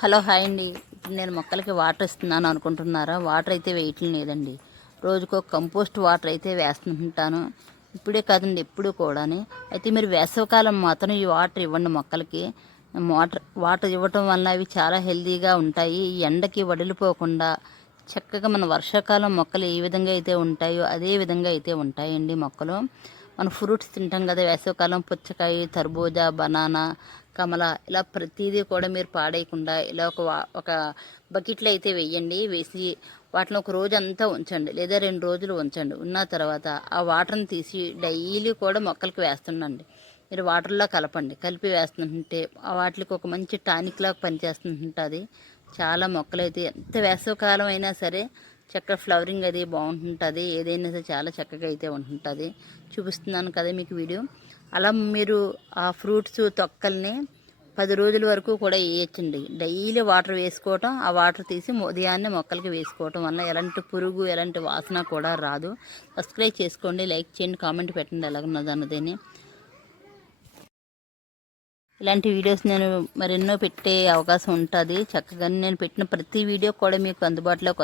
Hello hi అండి. ఇప్పుడు నేను మొక్కలకి వాటర్ ఇస్తున్నాను అనుకుంటున్నారా? వాటర్ అయితే వేయటం లేదండి. రోజుకో కంపోస్ట్ వాటర్ అయితే వేస్తుంటాను. ఇప్పుడే కాదండి ఎప్పుడు కూడాని. అయితే మీరు వేసవకాలం మాత్రం ఈ వాటర్ ఇవ్వండి మొక్కలకి. వాటర్ వాటర్ ఇవ్వటం వల్ల అవి చాలా హెల్తీగా ఉంటాయి. ఎండకి వడిలిపోకుండా చక్కగా మన వర్షాకాలం మొక్కలు ఏ విధంగా అయితే ఉంటాయో అదే విధంగా అయితే ఉంటాయండి మొక్కలు. మనం ఫ్రూట్స్ తింటాం కదా వేసవికాలం పుచ్చకాయ తర్బూజా బనానా కమల ఇలా ప్రతిదీ కూడా మీరు పాడేయకుండా ఇలా ఒక వా- ఒక బకెట్లో అయితే వేయండి వేసి వాటిని ఒక రోజు అంతా ఉంచండి లేదా రెండు రోజులు ఉంచండి. ఉన్న తర్వాత ఆ వాటర్ని తీసి డైలీ కూడా మొక్కలకి వేస్తుండండి. మీరు వాటర్లో కలపండి. కలిపి వేస్తుంటే ఆ వాటికి ఒక మంచి టానిక్ లాగా పనిచేస్తుంటుంది చాలా మొక్కలైతే ఎంత వేసవకాలం అయినా సరే చక్కగా ఫ్లవరింగ్ అది బాగుంటుంటుంది. ఏదైనా సరే చాలా చక్కగా అయితే ఉంటుంటుంది. చూపిస్తున్నాను కదా మీకు వీడియో. అలా మీరు ఆ ఫ్రూట్స్ తొక్కల్ని పది రోజుల వరకు కూడా వేయచ్చండి. డైలీ వాటర్ వేసుకోవటం ఆ వాటర్ తీసి ఉదయాన్నే మొక్కలకి వేసుకోవటం వల్ల ఎలాంటి పురుగు ఎలాంటి వాసన కూడా రాదు. సబ్స్క్రైబ్ చేసుకోండి లైక్ చేయండి కామెంట్ పెట్టండి. ఎలాగున్నది అన్నదని. ఇలాంటి వీడియోస్ నేను మరెన్నో పెట్టే అవకాశం ఉంటుంది. చక్కగా నేను పెట్టిన ప్రతి వీడియో కూడా మీకు అందుబాటులోకి